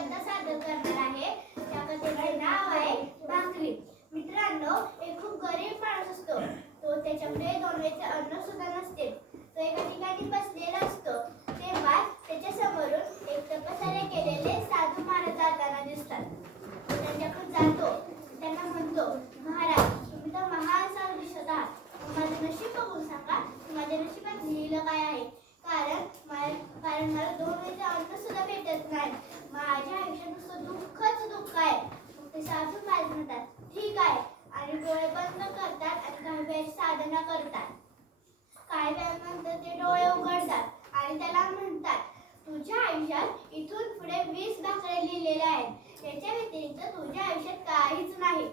कथा सादर करणार आहे. त्या कथेचे नाव आहे भाकरी. मित्रांनो एक खूप गरीब माणूस असतो. तो त्याच्याकडे दोन वेळचे अन्न सुद्धा नसते. तो एका ठिकाणी बसलेला असतो. तेव्हा त्याच्या समोरून एक तपश्चर्या केलेले साधू महाराज जाताना दिसतात. त्यांच्याकडे जातो. त्यांना म्हणतो महाराज तुम्ही तर महान साधू दिसत आहात. माझं नशीब बघून सांगा की माझ्या नशिबात लिहिलं काय आहे कारण मा- कारण मला दोन वेळचे अन्न सुद्धा भेटत नाही माझ्या आयुष्यात नुसतं काय ते म्हणतात ठीक आहे. आणि डोळे बंद करतात आणि काही साधना करतात. काही वेळानंतर ते डोळे उघडतात आणि त्याला म्हणतात तुझ्या आयुष्यात इथून पुढे वीस भाकरे लिहिलेल्या आहेत. याच्या व्यतिरिक्त तुझ्या आयुष्यात काहीच नाही.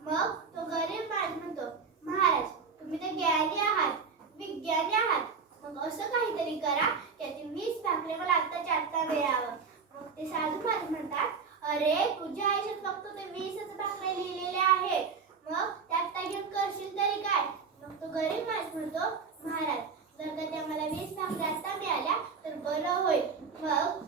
मग तो गरीब माणूस म्हणतो महाराज तुम्ही तर ज्ञानी आहात. विज्ञानी आहात. मग असं काहीतरी करा. त्याचे वीस भाकरे मला आत्ताच्या आत्ता मिळावं मग ते साधू महाराज म्हणतात अरे तुझ्या आयुष्यात फक्त ते वीसच भाकरे लिहिलेले आहेत मग त्यात आत्ता घेऊन करशील तरी काय? मग तो गरीब माणूस म्हणतो महाराज. जर का त्या मला वीस भाकरी आता मिळाल्या तर बरं होईल. मग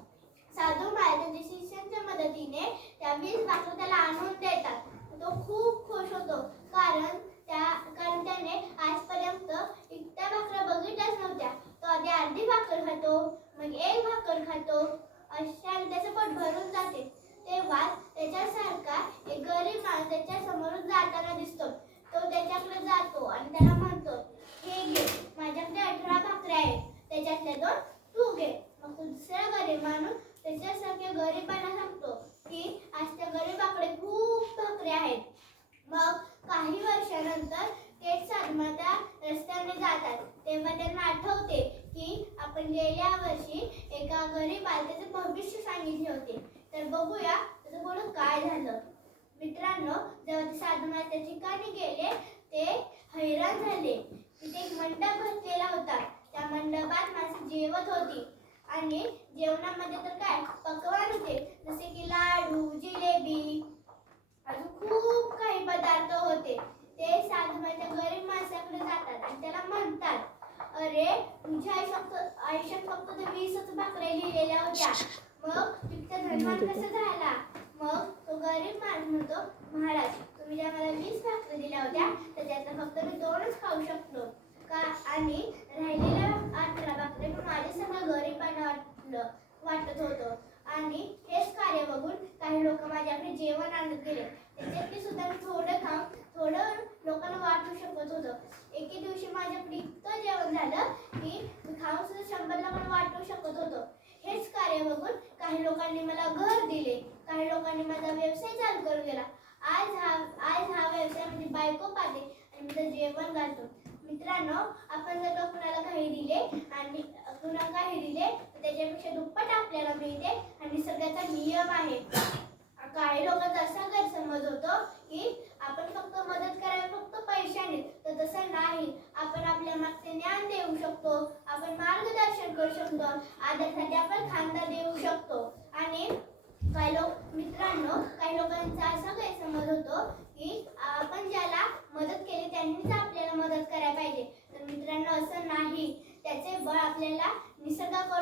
साधू महाराजांच्या शिष्यांच्या मदतीने त्या वीस भाकरी त्याला आणून देतात. तो खूप खुश होतो. कारण त्या कारण त्याने आजपर्यंत इतक्या भाकऱ्या बघितल्याच नव्हत्या. तो आधी अर्धी भाकर खातो मग एक भाकर खातो. अशा त्याचं पोट भरून जाते. तेव्हा त्याच्यासारखा एक गरीब माणूस त्याच्या समोरून जाताना दिसतो. तो त्याच्याकडे जातो आणि त्याला म्हणतो हे घे माझ्याकडे अठरा भाकऱ्या आहेत. त्याच्यातल्या दोन तू घे. मग तो दुसरा गरीब माणूस त्याच्यासारख्या गरीबांना सांगतो की आज त्या गरीबाकडे खूप भाकऱ्या आहेत. मग काही वर्षानंतर तेच साधमा त्या रस्त्याने जातात. तेव्हा त्यांना आठवते की आपण गेल्या वर्षी एका गरीबाला त्याचे भविष्य सांगितले होते. तर बघूया त्याचं म्हणून काय झालं. मित्रांनो जेव्हा ते साधना त्या ठिकाणी गेले ते हैराण झाले. तिथे एक मंडप बसलेला होता. त्या मंडपात माणसं जेवत होती. आणि जेवणामध्ये तर काय पकवान होते. जसे की लाडू जिलेबी अजून खूप काही पदार्थ होते. ते साधूमाच्या गरीब माणसाकडे जातात आणि त्याला म्हणतात अरे तुझ्या आयुष्यात आयुष्यात फक्त ते वीसच भाकऱ्या लिहिलेल्या होत्या. मग धनवान कसा झाला मग तो गरीब माणूस म्हणतो महाराज तुम्ही ज्या मला वीस भाकरी दिल्या होत्या तर त्यातलं फक्त मी दोनच खाऊ शकलो. का? आणि राहिलेल्या अठरा भाकरी मी माझ्या सगळं गरीबांना वाटलं वाटत होतं. आणि हेच कार्य बघून काही लोक माझ्याकडे जेवण आणत गेले. त्याच्यातले सुद्धा मी थोडं खाऊन थोडं लोकांना वाटू शकत होतं. एके दिवशी माझ्याकडे इतकं जेवण झालं की मी खाऊन सुद्धा शंभर लोकांना वाटू शकत होतो. कार्य बघून काही लोकांनी मला घर दिले. काही लोकांनी माझा व्यवसाय चालू करून गेला आज हा आज हा व्यवसाय म्हणजे बायको पाहते आणि मी जेवण घालतो. मित्रांनो आपण जर कुणाला काही दिले आणि कुणाला काही दिले तर त्याच्यापेक्षा दुप्पट आपल्याला मिळते आणि सगळ्याचा नियम आहे. काही लोकांचा असा गैरसमज होतो की आपण समजावून आदरसाठी आपण खांदा देऊ शकतो. आणि काही लोक मित्रांनो काही लोकांचा असा गैरसमज होतो की आपण ज्याला मदत केली त्यांनीच आपल्याला मदत करायला पाहिजे. तर मित्रांनो असं नाही. त्याचे बळ आपल्याला निसर्गाकडून